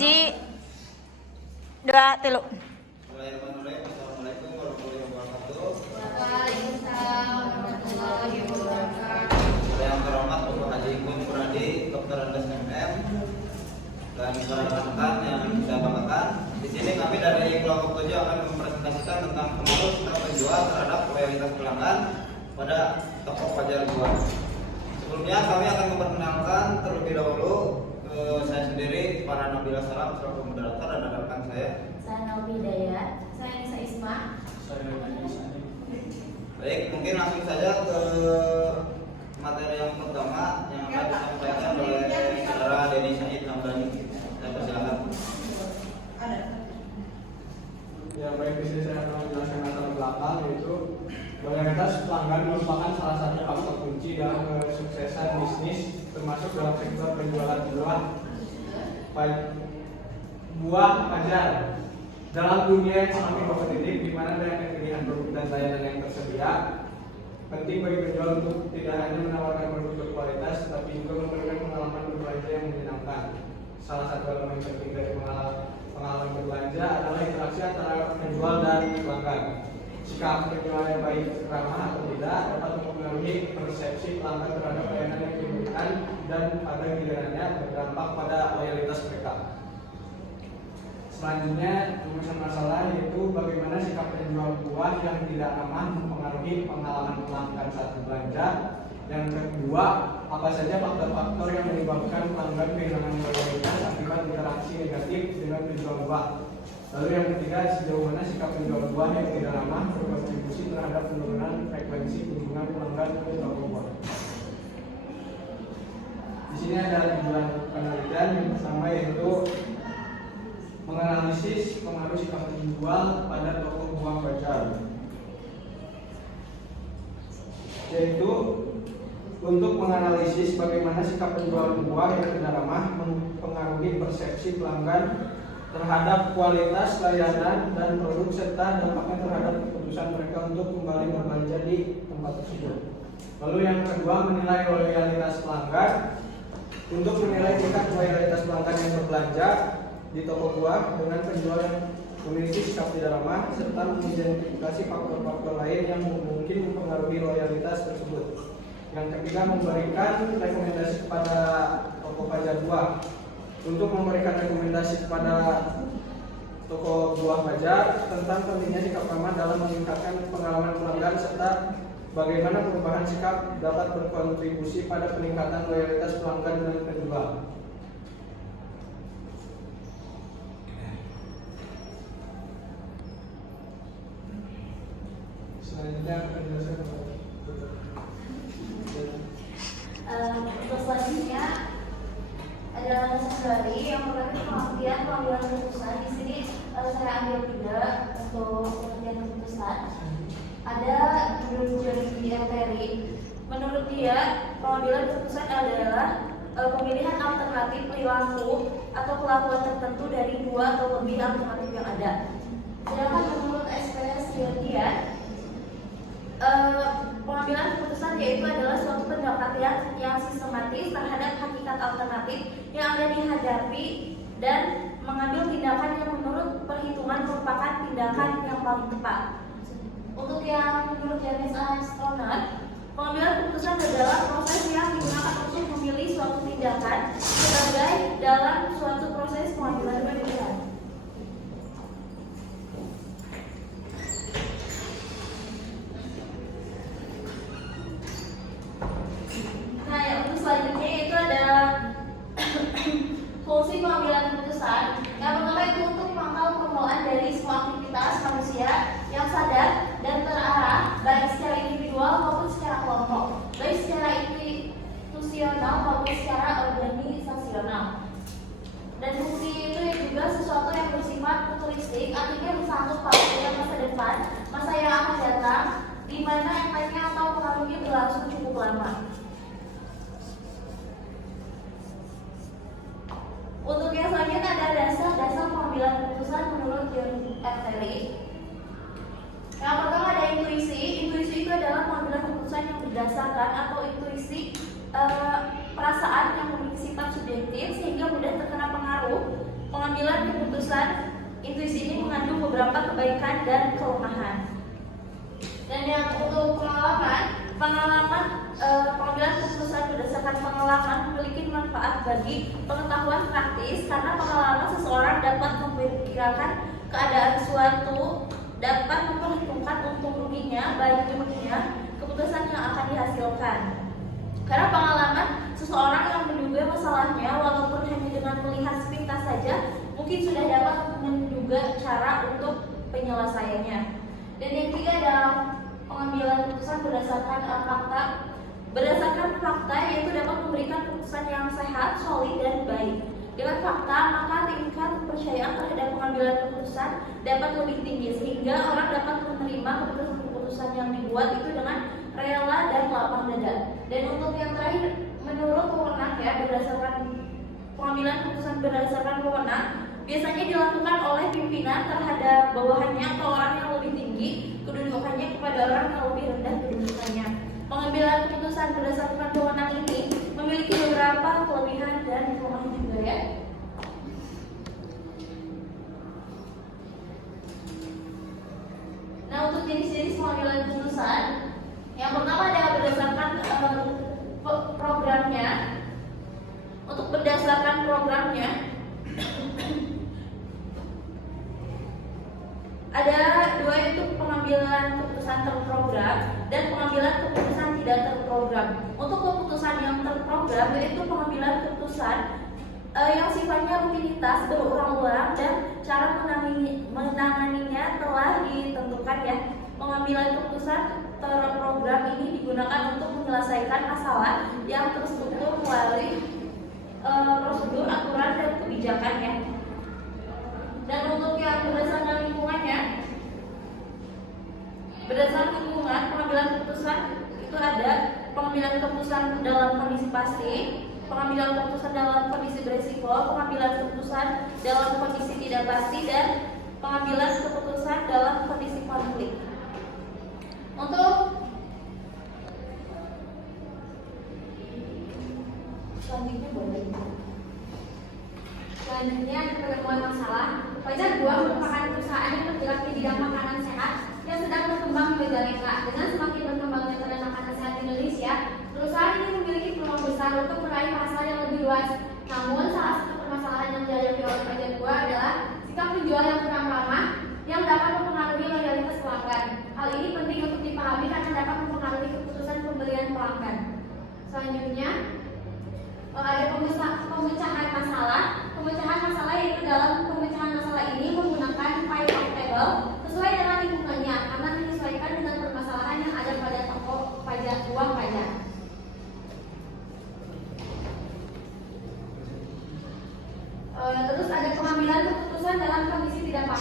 Hiji, dua, tilu. Assalamualaikum warahmatullahi wabarakatuh. Waalaikumsalam warahmatullahi wabarakatuh. Yang terhormat Bapak Haji Gun Puradi, Dr. Andes MM, dan para rekan yang saya banggakan. Di sini kami dari kelompok 7 akan mempresentasikan tentang pengaruh sikap penjual terhadap loyalitas pelanggan pada toko Fajar 2. Sebelumnya kami akan memperkenalkan terlebih dahulu saya sendiri, para Nabila Salam selaku moderator, dan ada rekan saya. Saya Nabi Dayat, saya Nisa Isma. Baik, mungkin langsung saja ke materi yang pertama yang akan disampaikan oleh saudara Denny Said Hamdani. Saya persilakan. Ya baik, di sini saya akan menjelaskan latar belakang, yaitu loyalitas pelanggan merupakan salah satu faktor kunci dalam kesuksesan bisnis, termasuk dalam sektor penjualan buah pajar. Dalam dunia yang semakin kompetitif, di mana banyak pilihan produk dan layanan yang tersedia, penting bagi penjual untuk tidak hanya menawarkan produk berkualitas, tapi juga memberikan pengalaman berbelanja yang menyenangkan. Salah satu elemen penting dari pengalaman berbelanja adalah interaksi antara penjual dan pelanggan. Sikap penjual yang baik, ramah atau tidak dapat mempengaruhi persepsi pelanggan terhadap layanan yang diberikan, dan pada gilirannya berdampak pada loyalitas mereka. Selanjutnya, rumusan masalah yaitu bagaimana sikap penjual buah yang tidak ramah mempengaruhi pengalaman pelanggan saat berbelanja. Yang kedua, apa saja faktor-faktor yang menyebabkan pelanggan kehilangan loyalitas akibat interaksi negatif dengan penjual buah. Lalu yang ketiga, sejauh mana sikap penjual buah yang tidak ramah berkontribusi terhadap penurunan frekuensi kunjungan pelanggan ke toko buah. Di sini ada tujuan penelitian. Yang pertama yaitu menganalisis pengaruh sikap penjual pada toko buah pajar, yaitu untuk menganalisis bagaimana sikap penjual buah yang tidak ramah mempengaruhi persepsi pelanggan terhadap kualitas layanan dan produk, serta dampaknya terhadap keputusan mereka untuk kembali berbelanja di tempat tersebut. Lalu yang kedua, menilai loyalitas pelanggan. Untuk menilai tingkat loyalitas pelanggan yang berbelanja di toko buah dengan penjual yang memiliki sikap tidak ramah, serta mengidentifikasi faktor-faktor lain yang mungkin mempengaruhi loyalitas tersebut. Yang ketiga, memberikan rekomendasi kepada toko Fajar buah. Untuk memberikan rekomendasi kepada toko buah Fajar tentang pentingnya sikap ramah dalam meningkatkan pengalaman pelanggan, serta bagaimana perubahan sikap dapat berkontribusi pada peningkatan loyalitas pelanggan dan penjual. Selanjutnya akan dijelaskan Untuk selanjutnya adalah sehari yang merupakan pengambilan keputusan. Di sini saya ambil juga untuk pengambilan keputusan. Ada menurut Jeremy Terry. Menurut dia, pengambilan keputusan adalah pemilihan alternatif perilaku atau kelakuan tertentu dari dua atau lebih alternatif yang ada. Sedangkan menurut SPS dia, pengambilan keputusan yaitu adalah suatu pendekatan yang sistematis terhadap hakikat alternatif yang ada dihadapi dan mengambil tindakan yang menurut perhitungan merupakan tindakan yang paling tepat. Untuk yang menurut James Armstrong, pengambilan keputusan adalah proses yang digunakan untuk memilih suatu tindakan sebagai dalam suatu proses pengambilan keputusan. Nah, yang untuk selanjutnya itu ada fungsi pengambilan keputusan. Yang pertama itu untuk memantau pengelolaan dari semua aktivitas manusia yang sadar dan terarah, baik secara individual maupun secara kelompok, baik secara institusional maupun secara organisasional. Dan fungsi itu juga sesuatu yang bersifat futuristik, artinya bersangkut pada masa depan, masa yang akan datang, di mana efeknya atau pengaruhnya berlangsung cukup lama. Untuk yang selanjutnya ada dasar pengambilan keputusan menurut John F. Terry. Yang pertama ada intuisi. Intuisi itu adalah pengambilan keputusan yang berdasarkan atau intuisi perasaan yang memiliki sifat subjektif sehingga mudah terkena pengaruh pengambilan keputusan intuisi ini mengandung beberapa kebaikan dan kelemahan. Dan yang untuk pengambilan keputusan berdasarkan pengalaman memiliki manfaat bagi pengetahuan praktis karena pengalaman seseorang dapat memperkirakan keadaan suatu, dapat memperhitungkan untung ruginya, baik buruknya keputusan yang akan dihasilkan. Karena pengalaman seseorang yang menduga masalahnya walaupun hanya dengan melihat sepintas saja mungkin sudah dapat menduga cara untuk penyelesaiannya. Dan yang ketiga adalah pengambilan keputusan berdasarkan fakta yaitu dapat memberikan keputusan yang sehat, solid, dan baik. Dengan fakta, maka tingkat kepercayaan terhadap pengambilan keputusan dapat lebih tinggi sehingga orang dapat menerima keputusan yang dibuat itu dengan rela dan lapang dada. Dan untuk yang terakhir, menurut wewenang berdasarkan pengambilan keputusan berdasarkan wewenang biasanya dilakukan oleh pimpinan terhadap bawahannya atau orang yang lebih tinggi kedudukannya kepada orang yang lebih rendah kedudukannya. Pengambilan keputusan berdasarkan wewenang ini memiliki beberapa kelebihan dan kelemahan juga ya. Nah, untuk jenis-jenis pengambilan keputusan, yang pertama adalah berdasarkan programnya. Untuk berdasarkan programnya ada dua, yaitu pengambilan keputusan terprogram dan pengambilan keputusan tidak terprogram. Untuk keputusan yang terprogram yaitu pengambilan keputusan yang sifatnya rutinitas berulang-ulang dan cara menanganinya telah ditentukan ya. Pengambilan keputusan terprogram ini digunakan untuk menyelesaikan masalah yang terstruktur melalui prosedur, aturan, dan kebijakan ya. Dan untuk yang berdasarkan lingkungannya, berdasarkan lingkungan, pengambilan keputusan itu ada pengambilan keputusan dalam kondisi pasti, pengambilan keputusan dalam kondisi berisiko, pengambilan keputusan dalam kondisi tidak pasti, dan pengambilan keputusan dalam kondisi konflik. Untuk selanjutnya ada penemuan masalah. Fajar 2 merupakan perusahaan yang bergerak di bidang makanan sehat yang sedang berkembang di Majalengka. Dengan semakin berkembangnya tren makanan sehat di Indonesia, perusahaan ini memiliki peluang besar untuk meraih pasar yang lebih luas. Namun, salah satu permasalahan yang dihadapi oleh Fajar 2 adalah sikap penjual yang kurang ramah yang dapat mempengaruhi loyalitas pelanggan. Hal ini penting untuk dipahami karena dapat mempengaruhi keputusan pembelian pelanggan. Selanjutnya, ada pemecahan masalah. Pemecahan masalah yaitu dalam pemecahan masalah ini menggunakan pie of table sesuai dengan lingkungannya karena menyesuaikan dengan permasalahan yang ada pada toko pajak uang pajak. Terus ada pengambilan keputusan dalam kondisi tidak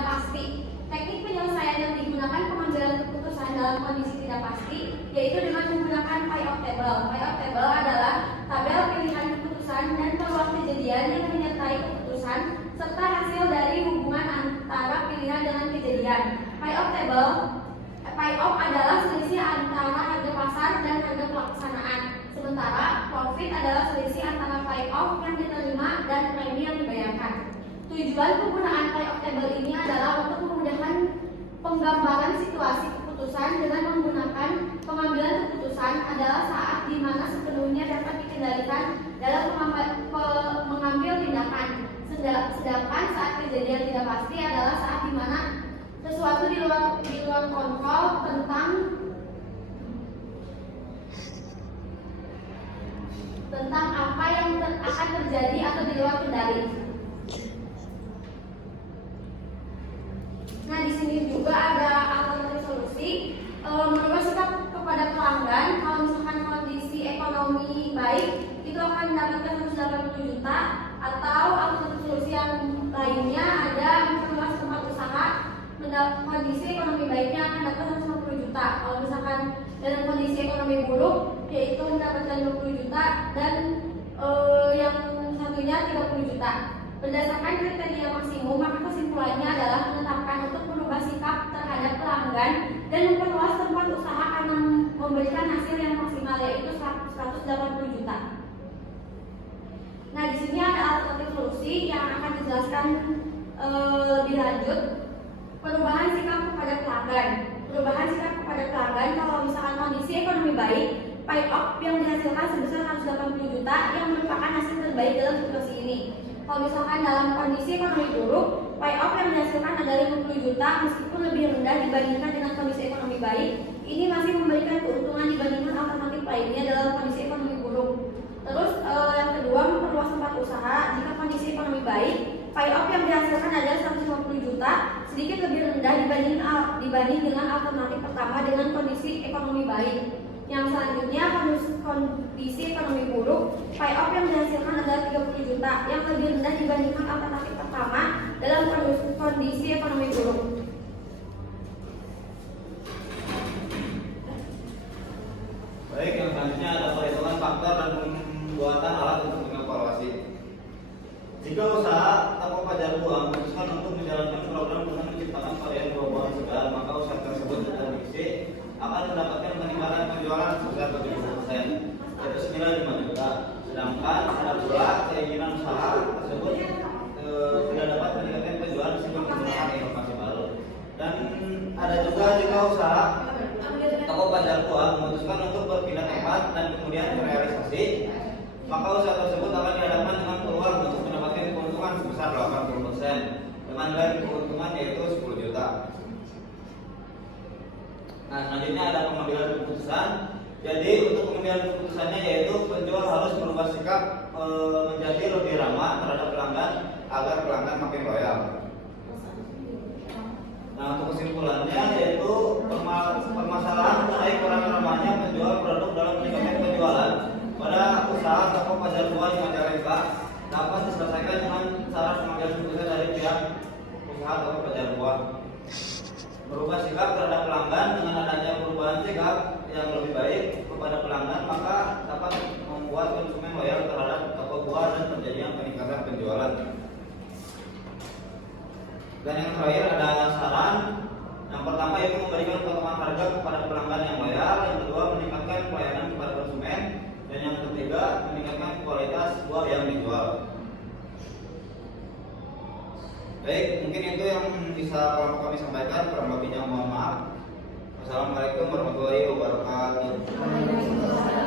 pasti. Teknik penyelesaian yang digunakan pengambilan keputusan dalam kondisi tidak pasti yaitu dengan menggunakan pie of table. Pie of table adalah tabel pilihan keputusan dan peluang kejadian yang menyertai keputusan serta hasil dari hubungan antara pilihan dengan kejadian. Pie of adalah selisih antara harga pasar dan harga pelaksanaan. Sementara profit adalah selisih antara pie of yang diterima dan premi yang dibayarkan. Tujuan penggunaan pie of table ini adalah untuk memudahkan penggambaran situasi keputusan dengan menggunakan pengambilan keputusan adalah saat di mana sepenuhnya dapat dikendalikan dalam mengambil tindakan. Sedangkan saat kejadian tidak pasti adalah saat di mana sesuatu di luar kontrol tentang apa yang akan terjadi atau di luar kendali. Nah, di sini juga ada alternatif solusi. Merubah sikap kepada pelanggan. Kalau misalkan kondisi ekonomi baik, itu akan mendapatkan 180 juta. Atau alternatif solusi yang lainnya ada memperluas tempat usaha. Kondisi ekonomi baiknya akan dapat 150 juta. Kalau misalkan dalam kondisi ekonomi buruk, yaitu mendapatkan 20 juta dan yang satunya 30 juta. Berdasarkan kriteria maksimum, maka kesimpulannya adalah menetapkan untuk merubah sikap terhadap pelanggan dan memperluas tempat usaha karena memberikan hasil yang maksimal yaitu 180 juta. Nah, di sini ada alternatif solusi yang akan dijelaskan menjelaskan lebih lanjut perubahan sikap kepada pelanggan. Perubahan sikap kepada pelanggan kalau misalkan kondisi ekonomi baik, payoff yang dihasilkan sebesar 180 juta yang merupakan hasil terbaik dalam situasi ini. Kalau misalkan dalam kondisi ekonomi buruk, payoff yang dihasilkan adalah 50 juta meskipun lebih rendah dibandingkan dengan kondisi ekonomi baik. Ini masih memberikan keuntungan dibandingkan alternatif lainnya dalam kondisi ekonomi buruk. Terus yang kedua, memperluas tempat usaha. Jika kondisi ekonomi baik, payoff yang dihasilkan adalah 150 juta, sedikit lebih rendah dibanding dengan alternatif pertama dengan kondisi ekonomi baik. Yang selanjutnya, kondisi ekonomi buruk, payoff yang dihasilkan adalah 30 juta, yang lebih rendah dibandingkan alternatif pertama dalam kondisi ekonomi buruk. Baik, yang selanjutnya ada perhitungan faktor dan pembuatan alat untuk mengevaluasi. Jika usaha toko pajar buah memutuskan untuk menjalankan program dengan menciptakan varian buah-buahan segar, maka usaha tersebut terprediksi akan mendapatkan peningkatan penjualan sebesar 70%, yaitu senilai 5 juta. Sedangkan ada pula keinginan usaha tersebut tidak dapat meningkatkan penjualan meskipun menggunakan inovasi baru. Dan ada juga jika usaha toko pajar buah memutuskan untuk berpindah tempat dan kemudian merealisasi, maka usaha tersebut akan dihadapkan dengan peluang untuk mendapatkan keuntungan sebesar 80% dengan nilai keuntungan yaitu 10 juta. Nah, selanjutnya ada pengambilan keputusan. Jadi untuk pengambilan keputusannya yaitu penjual harus merubah sikap menjadi lebih ramah terhadap pelanggan agar pelanggan makin loyal. Nah, untuk kesimpulannya yaitu permasalahan mengenai kurang ramahnya penjual produk dalam meningkatkan penjualan pada usaha toko pajar buah di Majalengka dapat diselesaikan dengan cara pengambilan keputusan dari pihak usaha toko pajar buah. Berubah sikap terhadap pelanggan dengan adanya perubahan sikap yang lebih baik kepada pelanggan, maka dapat membuat konsumen loyal terhadap toko buah dan terjadinya peningkatan penjualan. Dan yang terakhir ada saran. Yang pertama yaitu memberikan potongan harga kepada pelanggan yang loyal. Yang kedua meningkatkan pelayanan kepada konsumen. Dan yang ketiga meningkatkan kualitas buah yang dijual. Baik, mungkin itu yang bisa kami sampaikan. Kurang lebihnya mohon maaf. Wassalamualaikum warahmatullahi wabarakatuh.